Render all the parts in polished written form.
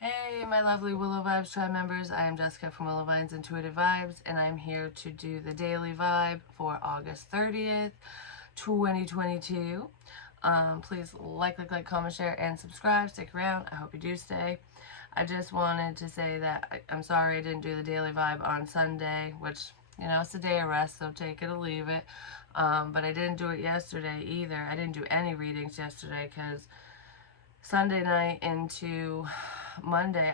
Hey, my lovely Willow Vibes tribe members. I am Jessica from Willow Vines Intuitive Vibes, and I'm here to do the daily vibe for August 30th, 2022. Please like, comment, share, and subscribe. Stick around. I hope you do stay. I just wanted to say that I'm sorry I didn't do the daily vibe on Sunday, which, it's a day of rest, so take it or leave it. But I didn't do it yesterday either. I didn't do any readings yesterday because Sunday night into Monday,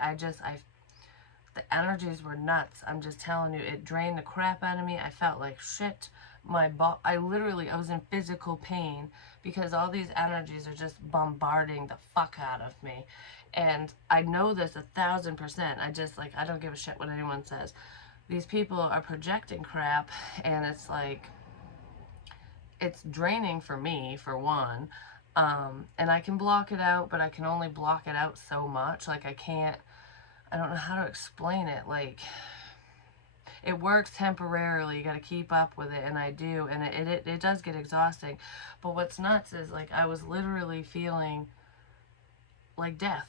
the energies were nuts. I'm just telling you, it drained the crap out of me. I felt like shit. I was in physical pain because all these energies are just bombarding the fuck out of me. And I know this 1,000%. I don't give a shit what anyone says. These people are projecting crap, and it's draining for me, for one. And I can block it out, but I can only block it out so much. I don't know how to explain it. It works temporarily. You got to keep up with it, and I do. And it does get exhausting. But what's nuts is, I was literally feeling like death.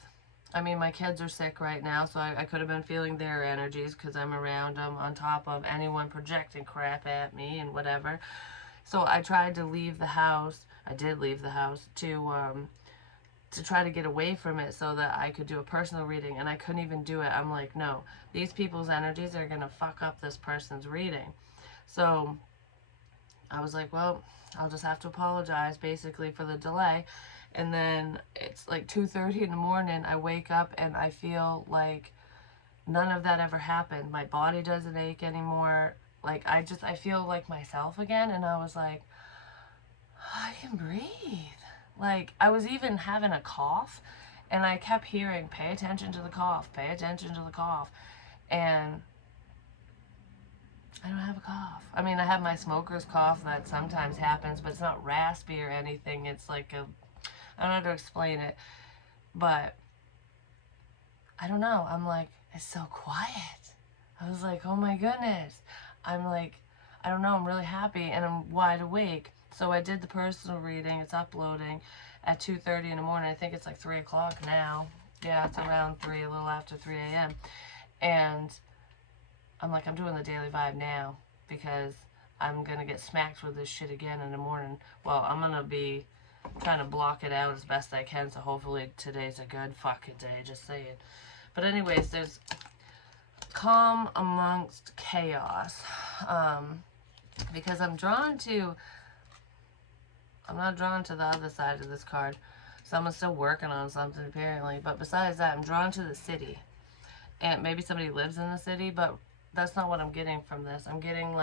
I mean, my kids are sick right now, so I could have been feeling their energies because I'm around them, on top of anyone projecting crap at me and whatever. So I tried to leave the house. I did leave the house to try to get away from it so that I could do a personal reading, and I couldn't even do it. I'm like, no, these people's energies are going to fuck up this person's reading. So I was like, well, I'll just have to apologize basically for the delay. And then it's like 2:30 in the morning. I wake up and I feel like none of that ever happened. My body doesn't ache anymore. I feel like myself again. And I was like, I can breathe. I was even having a cough, and I kept hearing, pay attention to the cough, pay attention to the cough. And I don't have a cough. I mean, I have my smoker's cough that sometimes happens, but it's not raspy or anything. It's I don't know how to explain it, but I don't know. I'm like, it's so quiet. I was like, oh my goodness. I'm like, I don't know. I'm really happy and I'm wide awake. So I did the personal reading. It's uploading at 2:30 in the morning. I think it's like 3 o'clock now. Yeah, it's around 3, a little after 3 a.m. And I'm like, I'm doing the daily vibe now because I'm going to get smacked with this shit again in the morning. Well, I'm going to be trying to block it out as best I can, so hopefully today's a good fucking day, just saying. But anyways, there's calm amongst chaos. Because I'm not drawn to the other side of this card. Someone's still working on something apparently. But besides that, I'm drawn to the city. And maybe somebody lives in the city, but that's not what I'm getting from this. I'm getting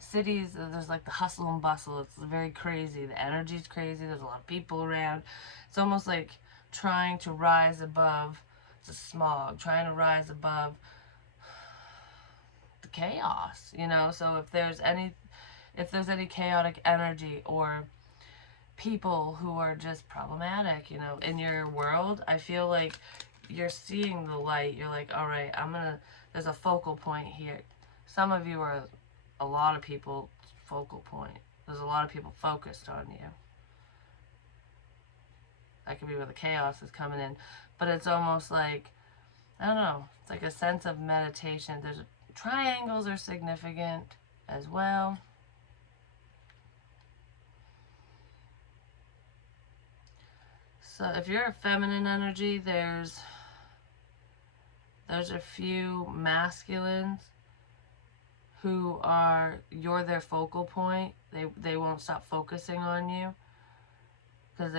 cities, there's the hustle and bustle. It's very crazy. The energy's crazy. There's a lot of people around. It's almost like trying to rise above the smog, trying to rise above the chaos, So if there's any chaotic energy or people who are just problematic, in your world, I feel like you're seeing the light. You're like, all right, there's a focal point here. Some of you are a lot of people focal point. There's a lot of people focused on you. That could be where the chaos is coming in. But it's almost like, I don't know, it's like a sense of meditation. Triangles are significant as well. So if you're a feminine energy, there's a few masculines who you're their focal point. They won't stop focusing on you because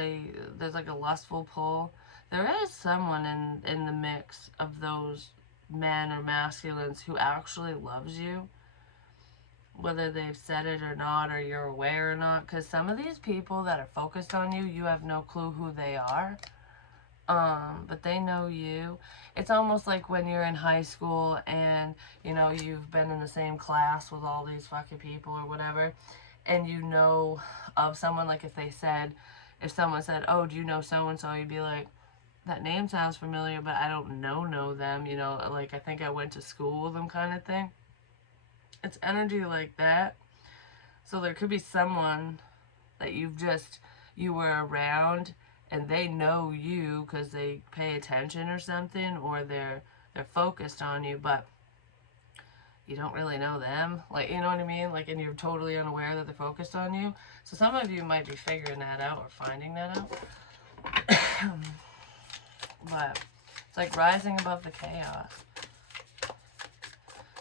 there's a lustful pull. There is someone in the mix of those men or masculines who actually loves you, whether they've said it or not, or you're aware or not, because some of these people that are focused on you, you have no clue who they are. But they know you. It's almost like when you're in high school and, you've been in the same class with all these fucking people or whatever, and you know of someone, if someone said, oh, do you know so-and-so, you'd be like, that name sounds familiar, but I don't know them, I think I went to school with them kind of thing. It's energy like that. So there could be someone that you were around and they know you because they pay attention or something, or they're focused on you, but you don't really know them. Like, you know what I mean? Like, and you're totally unaware that they're focused on you. So some of you might be figuring that out or finding that out. But it's like rising above the chaos.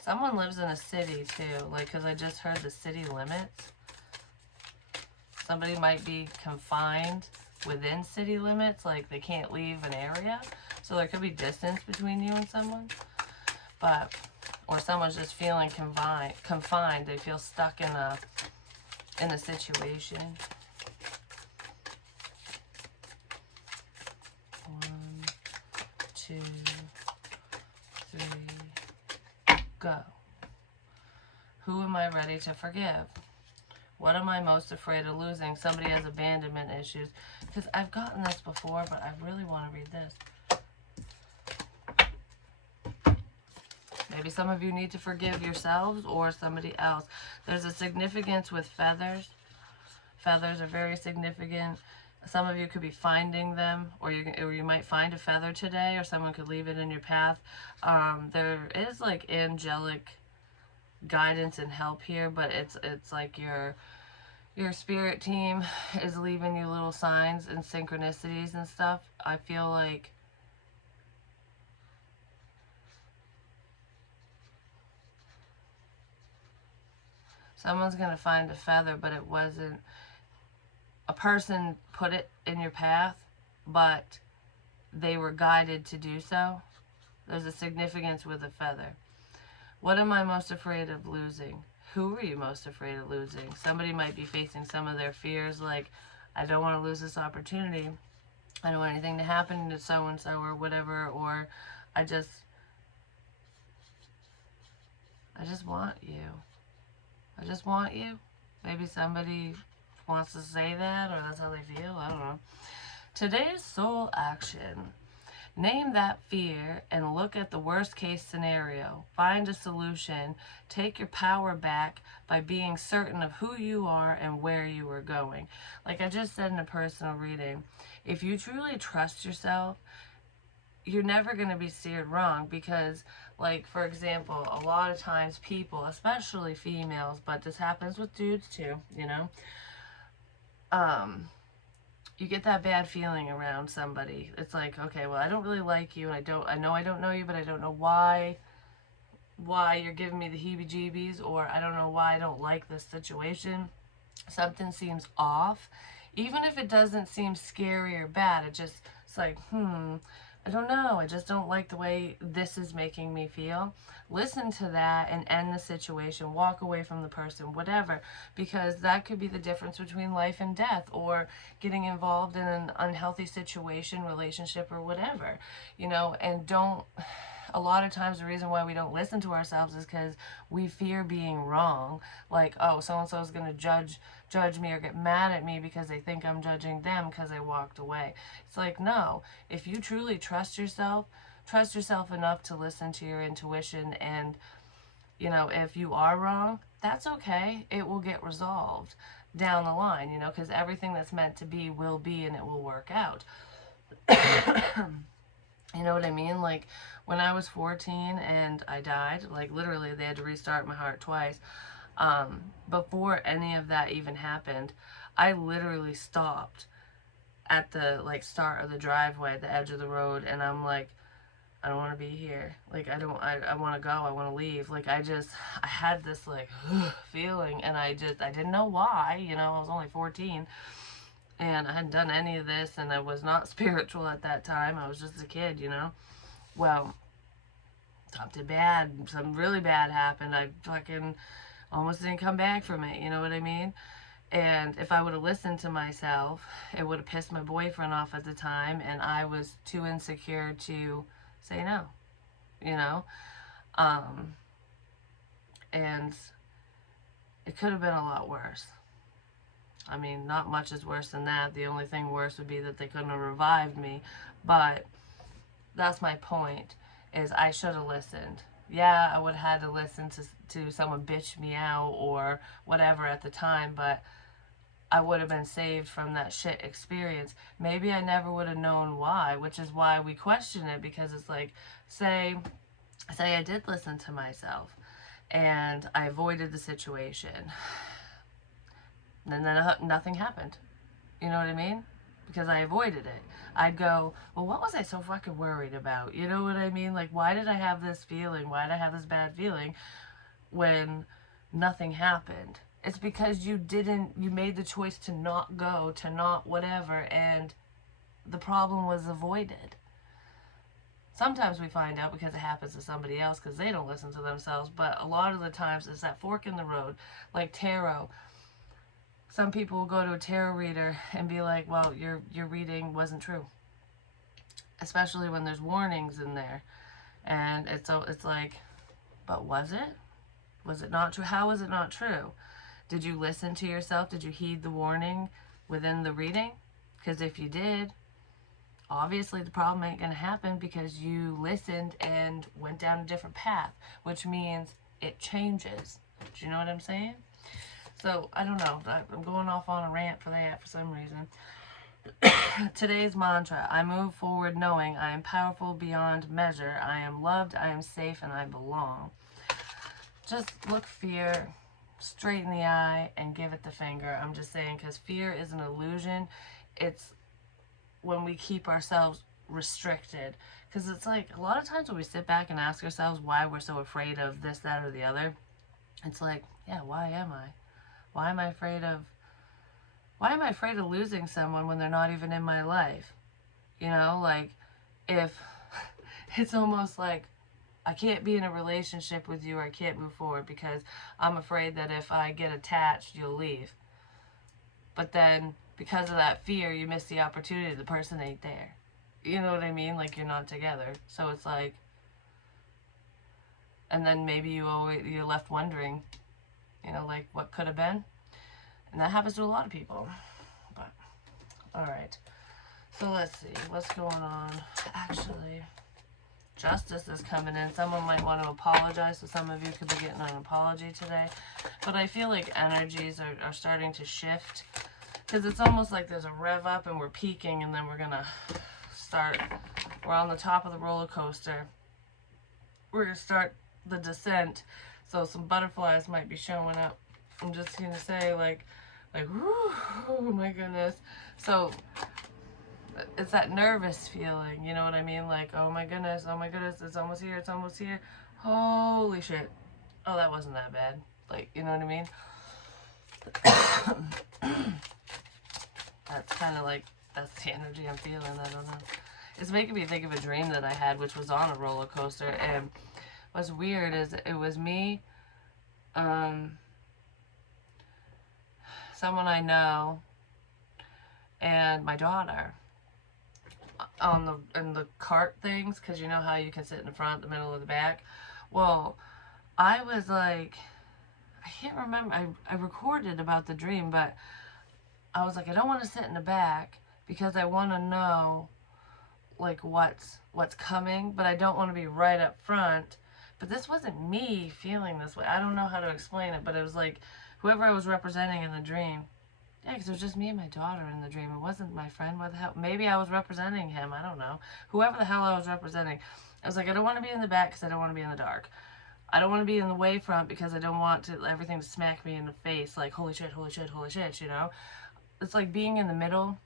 Someone lives in a city too, like, because I just heard the city limits. Somebody might be confined within city limits, like they can't leave an area. So there could be distance between you and someone. But, or someone's just feeling confined. They feel stuck in a situation. 1, 2, 3, go. Who am I ready to forgive? What am I most afraid of losing? Somebody has abandonment issues. Because I've gotten this before, but I really want to read this. Maybe some of you need to forgive yourselves or somebody else. There's a significance with feathers. Feathers are very significant. Some of you could be finding them, or you might find a feather today, or someone could leave it in your path. There is like angelic guidance and help here, but it's like your spirit team is leaving you little signs and synchronicities and stuff. I feel like someone's going to find a feather, but it wasn't a person put it in your path, but they were guided to do so. There's a significance with a feather. What am I most afraid of losing? Who are you most afraid of losing? Somebody might be facing some of their fears, like, I don't want to lose this opportunity. I don't want anything to happen to so-and-so or whatever, or I just want you. I just want you. Maybe somebody wants to say that, or that's how they feel. I don't know. Today's soul action. Name that fear and look at the worst case scenario. Find a solution. Take your power back by being certain of who you are and where you are going. Like I just said in a personal reading, if you truly trust yourself, you're never going to be steered wrong, because, like, for example, a lot of times people, especially females, but this happens with dudes too, you know, you get that bad feeling around somebody. It's like, okay, well, I don't really like you, and I know I don't know you, but I don't know why you're giving me the heebie-jeebies, or I don't know why I don't like this situation. Something seems off. Even if it doesn't seem scary or bad, it's like, I don't know, I just don't like the way this is making me feel. Listen to that and end the situation. Walk away from the person, whatever, because that could be the difference between life and death, or getting involved in an unhealthy situation, relationship, or whatever, you know. And a lot of times the reason why we don't listen to ourselves is because we fear being wrong. Like, oh, so-and-so is going to judge me or get mad at me because they think I'm judging them because I walked away. It's like, no, if you truly trust yourself enough to listen to your intuition, and, you know, if you are wrong, that's okay. It will get resolved down the line, you know, because everything that's meant to be will be, and it will work out. You know what I mean? Like, when I was 14 and I died, like, literally, they had to restart my heart twice. Before any of that even happened, I literally stopped at the, like, start of the driveway, the edge of the road, and I'm like, I don't want to be here. Like, I want to go. I want to leave. Like, I had this, like, feeling, and I didn't know why, you know. I was only 14. And I hadn't done any of this, and I was not spiritual at that time. I was just a kid, you know. Well, something bad, something really bad happened. I fucking almost didn't come back from it, you know what I mean? And if I would have listened to myself, it would have pissed my boyfriend off at the time, and I was too insecure to say no, you know? And it could have been a lot worse. I mean, not much is worse than that. The only thing worse would be that they couldn't have revived me. But that's my point, is I should have listened. Yeah, I would have had to listen to someone bitch me out or whatever at the time, but I would have been saved from that shit experience. Maybe I never would have known why, which is why we question it, because it's like, say I did listen to myself and I avoided the situation, and then nothing happened. You know what I mean? Because I avoided it. I'd go, well, what was I so fucking worried about? You know what I mean? Like, why did I have this feeling? Why did I have this bad feeling when nothing happened? It's because you made the choice to not go, to not whatever, and the problem was avoided. Sometimes we find out because it happens to somebody else because they don't listen to themselves, but a lot of the times it's that fork in the road, like tarot. Some people will go to a tarot reader and be like, well, your reading wasn't true. Especially when there's warnings in there. And it's like, but was it? Was it not true? How was it not true? Did you listen to yourself? Did you heed the warning within the reading? Because if you did, obviously the problem ain't going to happen because you listened and went down a different path, which means it changes. Do you know what I'm saying? So, I don't know. I'm going off on a rant for that for some reason. Today's mantra: I move forward knowing I am powerful beyond measure. I am loved, I am safe, and I belong. Just look fear straight in the eye and give it the finger. I'm just saying, because fear is an illusion. It's when we keep ourselves restricted. Because it's like, a lot of times when we sit back and ask ourselves why we're so afraid of this, that, or the other, it's like, yeah, why am I? Why am I afraid of losing someone when they're not even in my life? You know, like, if it's almost like I can't be in a relationship with you, or I can't move forward because I'm afraid that if I get attached, you'll leave. But then, because of that fear, you miss the opportunity. The person ain't there. You know what I mean? Like, you're not together. So it's like, and then maybe you're left wondering, you know, like, what could have been? And that happens to a lot of people. But, alright. So let's see. What's going on? Actually, justice is coming in. Someone might want to apologize. So some of you could be getting an apology today. But I feel like energies are starting to shift. Because it's almost like there's a rev up and we're peaking. And then we're going to start. We're on the top of the roller coaster. We're going to start the descent. So some butterflies might be showing up. I'm just going to say, like, whoo, oh my goodness. So, it's that nervous feeling, you know what I mean? Like, oh my goodness, it's almost here, Holy shit. Oh, that wasn't that bad. Like, you know what I mean? That's kind of like, that's the energy I'm feeling, I don't know. It's making me think of a dream that I had, which was on a roller coaster, and what's weird is it was me, someone I know, and my daughter in the cart things, because you know how you can sit in the front, the middle, or the back. Well, I was like, I can't remember. I recorded about the dream, but I was like, I don't want to sit in the back because I want to know like what's coming, but I don't want to be right up front. But this wasn't me feeling this way. I don't know how to explain it, but it was like whoever I was representing in the dream. Yeah, because it was just me and my daughter in the dream. It wasn't my friend. What the hell? Maybe I was representing him. I don't know. Whoever the hell I was representing. I was like, I don't want to be in the back because I don't want to be in the dark. I don't want to be in the way front because I don't want everything to smack me in the face. Like, holy shit, holy shit, holy shit, you know? It's like being in the middle.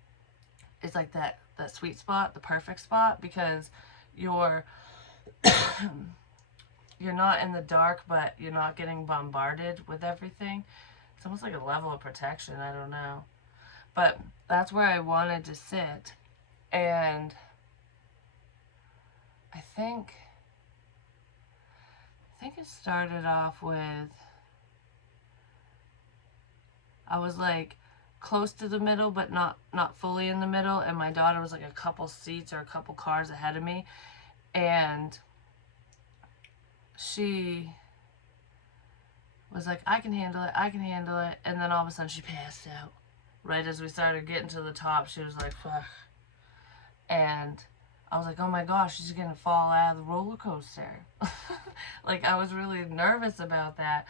It's like that sweet spot, the perfect spot, because you're you're not in the dark, but you're not getting bombarded with everything. It's almost like a level of protection. I don't know. But that's where I wanted to sit. And I think it started off with, I was like close to the middle, but not fully in the middle. And my daughter was like a couple seats or a couple cars ahead of me. And she was like, I can handle it. And then all of a sudden she passed out. Right as we started getting to the top, she was like, fuck. And I was like, oh my gosh, she's going to fall out of the roller coaster. Like, I was really nervous about that.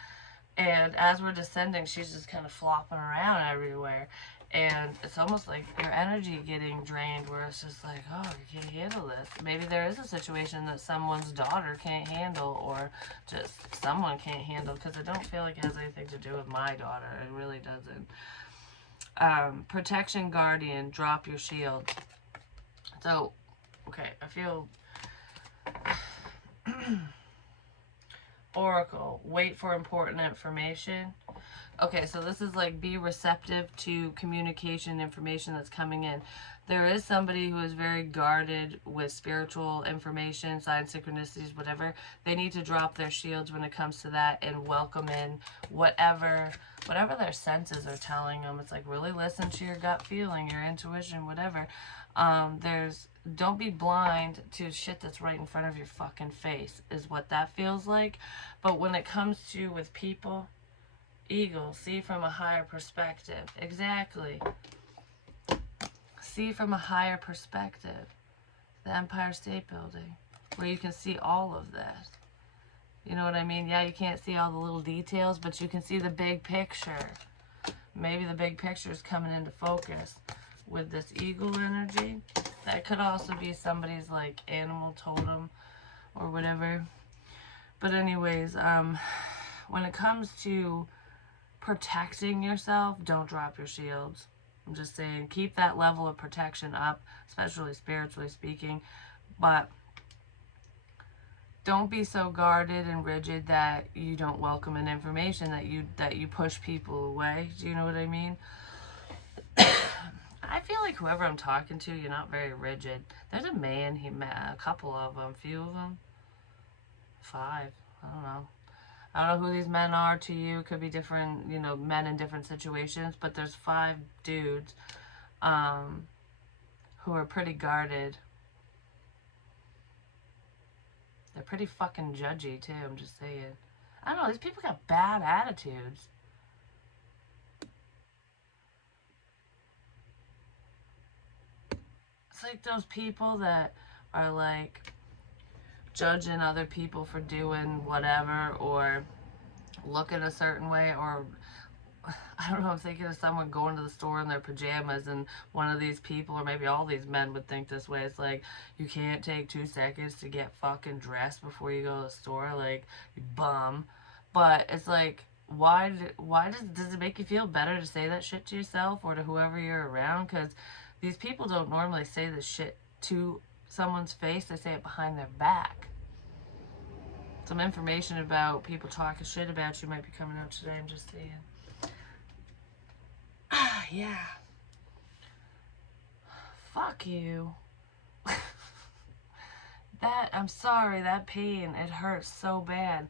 And as we're descending, she's just kind of flopping around everywhere. And it's almost like your energy getting drained, where it's just like, oh, you can't handle this. Maybe there is a situation that someone's daughter can't handle, or just someone can't handle, because I don't feel like it has anything to do with my daughter. It really doesn't. Protection guardian, drop your shield. So, okay, I feel oracle, wait for important information. Okay, so this is like be receptive to communication information that's coming in. There is somebody who is very guarded with spiritual information, signs, synchronicities, whatever. They need to drop their shields when it comes to that and welcome in whatever their senses are telling them. It's like, really listen to your gut feeling, your intuition, whatever. Don't be blind to shit that's right in front of your fucking face, is what that feels like. But when it comes to with people, eagle, see from a higher perspective. Exactly. See from a higher perspective. The Empire State Building, where you can see all of that. You know what I mean? Yeah, you can't see all the little details, but you can see the big picture. Maybe the big picture is coming into focus with this eagle energy. That could also be somebody's like animal totem or whatever. But anyways, when it comes to protecting yourself, don't drop your shields. I'm just saying, keep that level of protection up, especially spiritually speaking. But don't be so guarded and rigid that you don't welcome in information, that you push people away. Do you know what I mean? I feel like whoever I'm talking to, you're not very rigid. There's a man he met, a couple of them, few of them, 5. I don't know. I don't know who these men are to you. Could be different, men in different situations. But there's 5 dudes who are pretty guarded. They're pretty fucking judgy, too. I'm just saying. I don't know. These people got bad attitudes. It's like those people that are like judging other people for doing whatever, or looking a certain way, or I don't know, I'm thinking of someone going to the store in their pajamas, and one of these people, or maybe all these men would think this way. It's like, you can't take 2 seconds to get fucking dressed before you go to the store, like, you bum. But it's like, why does it make you feel better to say that shit to yourself or to whoever you're around? Because these people don't normally say this shit to someone's face. They say it behind their back. Some information about people talking shit about you might be coming out today. I'm just saying. Yeah. Fuck you. I'm sorry, that pain, it hurts so bad.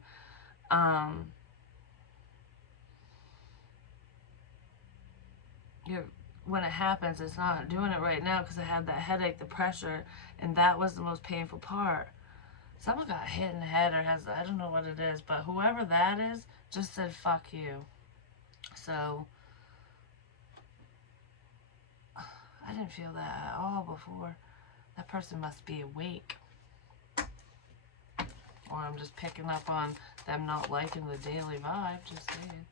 When it happens, it's not doing it right now because I had that headache, the pressure, and that was the most painful part. Someone got hit in the head, or I don't know what it is, but whoever that is just said fuck you. So I didn't feel that at all before. That person must be awake. Or I'm just picking up on them not liking the daily vibe, just saying.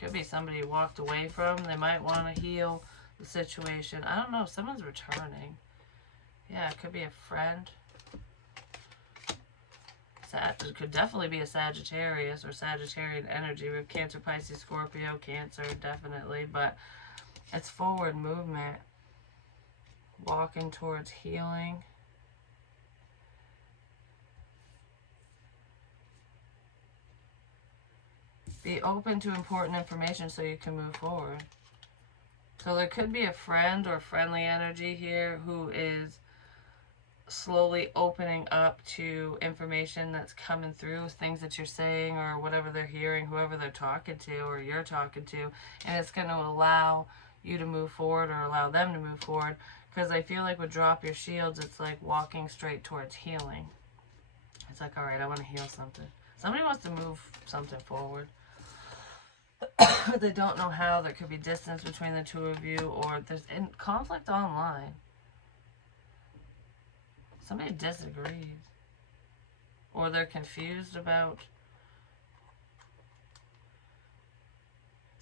Could be somebody you walked away from. They might want to heal the situation. I don't know. Someone's returning. Yeah, it could be a friend. It could definitely be a Sagittarius or Sagittarian energy. We have Cancer, Pisces, Scorpio, Cancer, definitely. But it's forward movement. Walking towards healing. Be open to important information so you can move forward. So there could be a friend or friendly energy here who is slowly opening up to information that's coming through, things that you're saying or whatever they're hearing, whoever they're talking to or you're talking to, and it's going to allow you to move forward or allow them to move forward. Because I feel like with drop your shields, it's like walking straight towards healing. It's like, all right, I want to heal something. Somebody wants to move something forward. But they don't know how. There could be distance between the two of you, or there's conflict online. Somebody disagrees, or they're confused about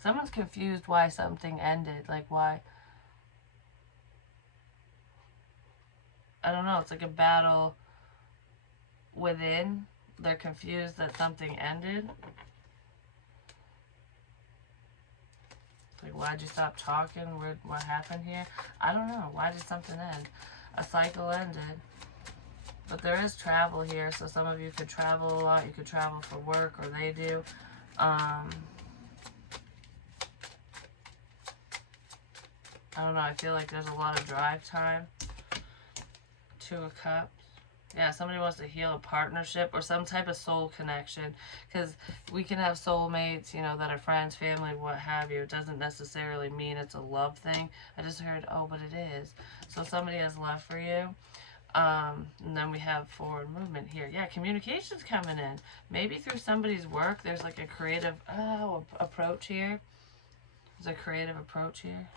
Someone's confused why something ended. Like, why? I don't know. It's like a battle within. They're confused that something ended. It's like, why'd you stop talking? What happened here? I don't know. Why did something end? A cycle ended. But there is travel here, so some of you could travel a lot. You could travel for work, or they do. I don't know. I feel like there's a lot of drive time. Two of Cups. Yeah, somebody wants to heal a partnership or some type of soul connection. Because we can have soulmates, you know, that are friends, family, what have you. It doesn't necessarily mean it's a love thing. I just heard, oh, but it is. So somebody has love for you. And then we have forward movement here. Yeah, communication's coming in. Maybe through somebody's work, there's like a creative approach here. There's a creative approach here.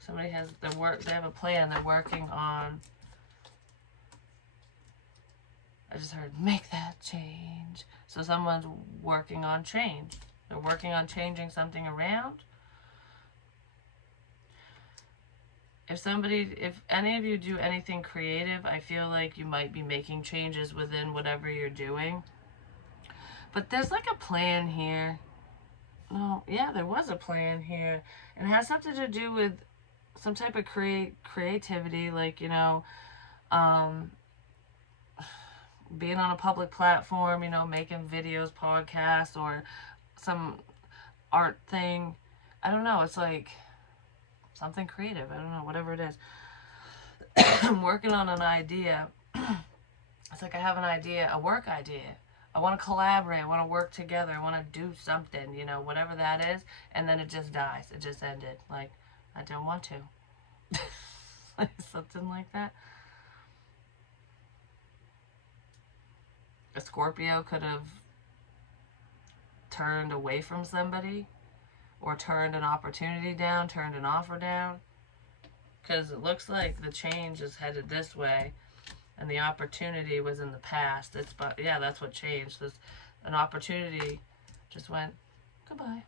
Somebody has their work, they have a plan they're working on. I just heard, make that change. So someone's working on change. They're working on changing something around. If any of you do anything creative, I feel like you might be making changes within whatever you're doing. But there's like a plan here. No, yeah, there was a plan here. And it has something to do with some type of creativity, like, you know, being on a public platform, you know, making videos, podcasts, or some art thing. I don't know. It's like something creative. I don't know, whatever it is. I'm working on an idea. It's like I have an idea, a work idea. I want to collaborate. I want to work together. I want to do something, you know, whatever that is. And then it just dies. It just ended. Like, I don't want to. Like something like that. A Scorpio could have turned away from somebody, or turned an opportunity down, turned an offer down. Because it looks like the change is headed this way, and the opportunity was in the past. Yeah, that's what changed. An opportunity just went goodbye.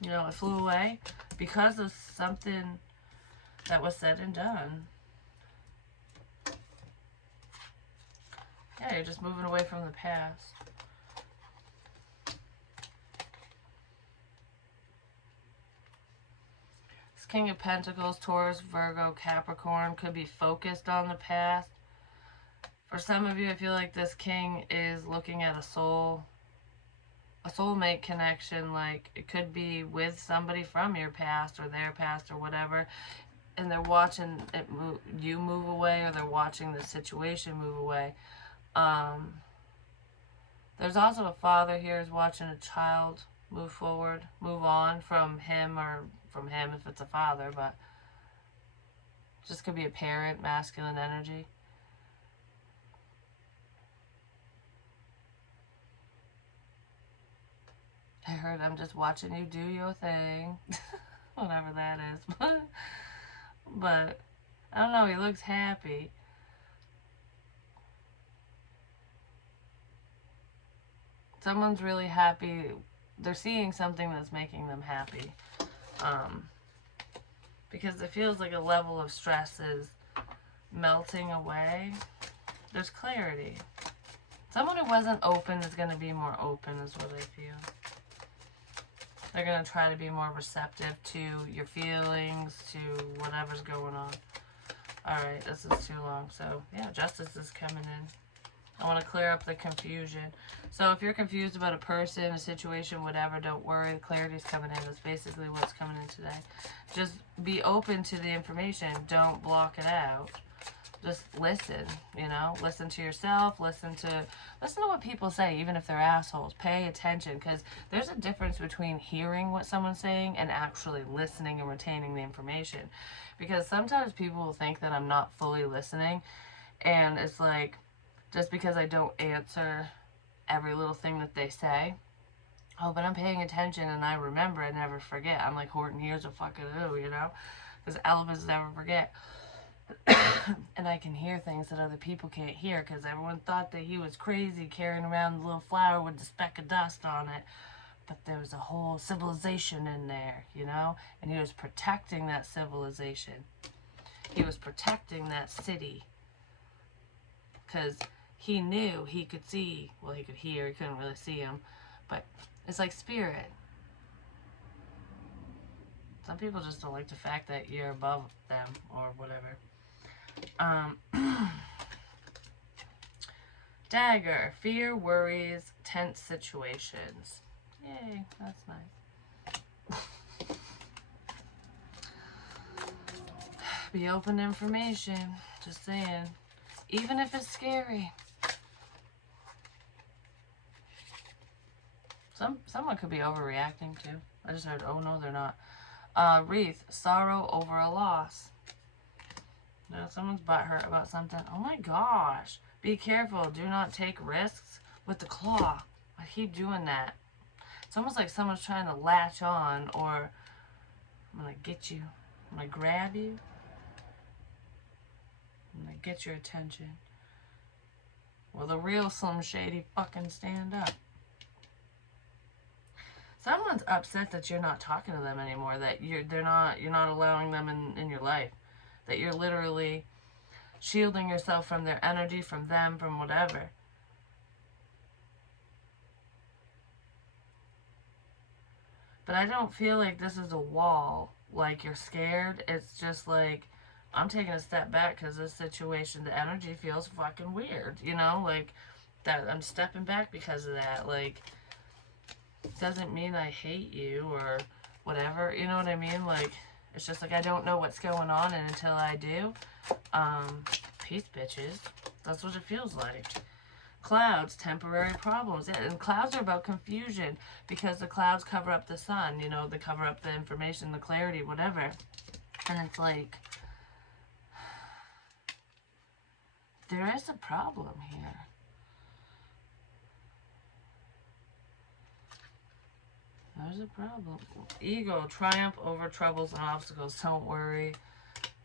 You know, it flew away because of something that was said and done. Yeah, you're just moving away from the past. This King of Pentacles, Taurus, Virgo, Capricorn could be focused on the past. For some of you, I feel like this king is looking at a soulmate connection. Like, it could be with somebody from your past or their past or whatever, and they're watching you move away, or they're watching the situation move away. There's also a father here who's watching a child move forward, move on from him, or from him if it's a father, but just could be a parent, masculine energy. I heard, I'm just watching you do your thing. Whatever that is. But, I don't know, he looks happy. Someone's really happy. They're seeing something that's making them happy. Because it feels like a level of stress is melting away. There's clarity. Someone who wasn't open is going to be more open, is what I feel. They're going to try to be more receptive to your feelings, to whatever's going on. Alright, this is too long. So, yeah, justice is coming in. I want to clear up the confusion. So if you're confused about a person, a situation, whatever, don't worry. Clarity's coming in. That's basically what's coming in today. Just be open to the information. Don't block it out. Just listen, you know. Listen to yourself. Listen to what people say, even if they're assholes. Pay attention, because there's a difference between hearing what someone's saying and actually listening and retaining the information. Because sometimes people will think that I'm not fully listening, and it's like, just because I don't answer every little thing that they say, oh, but I'm paying attention and I remember, I never forget. I'm like Horton Hears a fucking who, you know? Because elephants never forget. And I can hear things that other people can't hear because everyone thought that he was crazy carrying around the little flower with the speck of dust on it. But there was a whole civilization in there, you know? And he was protecting that civilization. He was protecting that city. Because he knew he could see, well, he could hear, he couldn't really see him. But it's like spirit. Some people just don't like the fact that you're above them or whatever. Dagger, fear, worries, tense situations. Yay, that's nice. Be open to information, just saying. Even if it's scary. Someone could be overreacting too. I just heard, oh no, they're not. Wreath, sorrow over a loss. No, someone's butthurt about something. Oh my gosh. Be careful. Do not take risks with the claw. I keep doing that. It's almost like someone's trying to latch on, or I'm going to get you. I'm going to grab you. I'm going to get your attention. Well, the real Slim Shady fucking stand up. Someone's upset that you're not talking to them anymore, that you're not allowing them in your life. That you're literally shielding yourself from their energy, from them, from whatever. But I don't feel like this is a wall, like you're scared. It's just like, I'm taking a step back because this situation, the energy feels fucking weird, you know? Like, that I'm stepping back because of that. Like, doesn't mean I hate you or whatever, you know what I mean? Like, it's just like I don't know what's going on, and until I do, peace, bitches. That's what it feels like. Clouds, temporary problems. And clouds are about confusion because the clouds cover up the sun, you know, they cover up the information, the clarity, whatever. And it's like, there is a problem here. There's a problem. Ego, triumph over troubles and obstacles. Don't worry.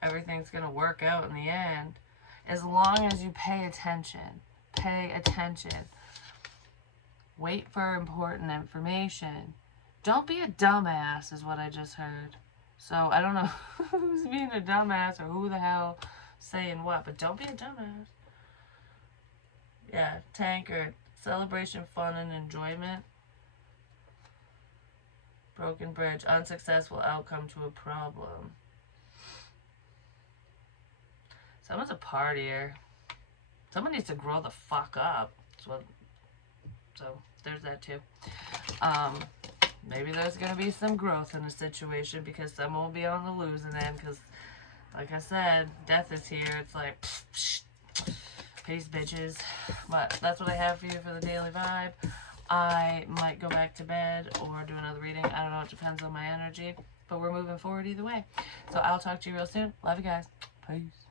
Everything's going to work out in the end. As long as you pay attention. Pay attention. Wait for important information. Don't be a dumbass is what I just heard. So I don't know who's being a dumbass or who the hell saying what, but don't be a dumbass. Yeah, tankard. Celebration, fun, and enjoyment. Broken bridge, unsuccessful outcome to a problem. Someone's a partier. Someone needs to grow the fuck up. So there's that too. Maybe there's going to be some growth in a situation because someone will be on the losing end because, like I said, death is here. It's like, psh, psh, peace, bitches. But that's what I have for you for the daily vibe. I might go back to bed or do another reading. I don't know. It depends on my energy. But we're moving forward either way. So I'll talk to you real soon. Love you guys. Peace.